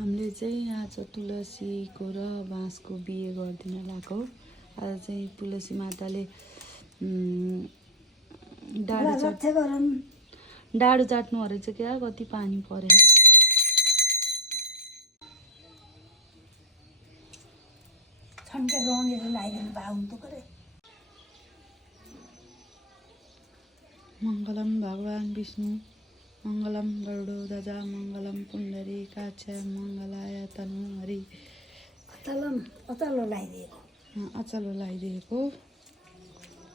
हामीले चाहिँ आज तुलसीको र बाँसको बिहे गरिदिन लगाएको। आज चाहिँ तुलसी माताले डाडु चाट्नु रहेछ क्या, कति पानी परेर। मङ्गलम भगवान् विष्णु मङ्गलम गरुडध्वजा मङ्गलम पुण्डरीकाक्ष मङ्गलाय तनु हरि। अचलो लगाइदिएको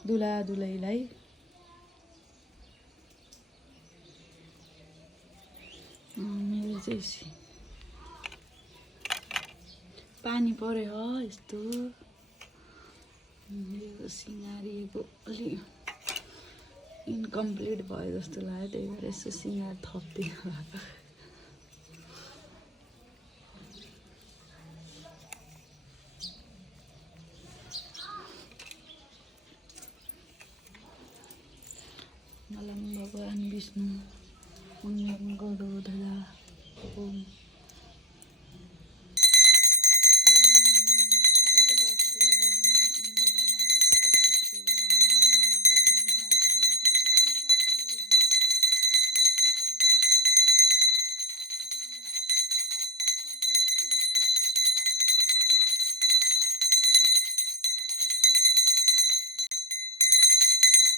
दुला दुलैलाई। मेरो चाहिँ पानी पर्यो यस्तो मेरो सिँगारिएको अलि इन्कम्प्लिट भयो जस्तो लाग्यो, त्यही भएर यसो सिँगार थपिदिनु भएको। मङ्गलम भगवान् विष्णु मङ्गलम गरुडध्वजा ओम।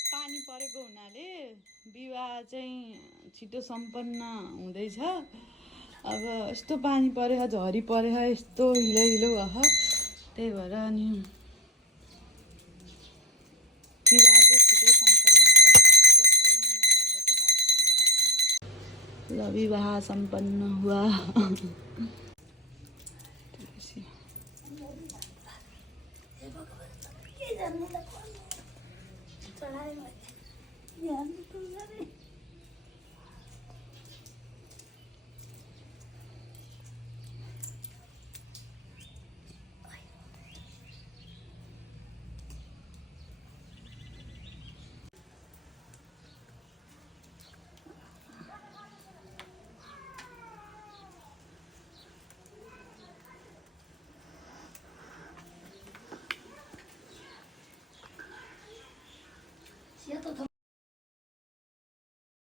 पानी परेको हुनाले विवाह चाहिँ छिटो सम्पन्न हुँदैछ। अब यस्तो पानी परेछ, झरी परेछ, यस्तो हिलो हिलो भयो, त्यही भएर अनि विवाह चाहिँ छिटो सम्पन्न भयो। ल विवाह सम्पन्न हुआ।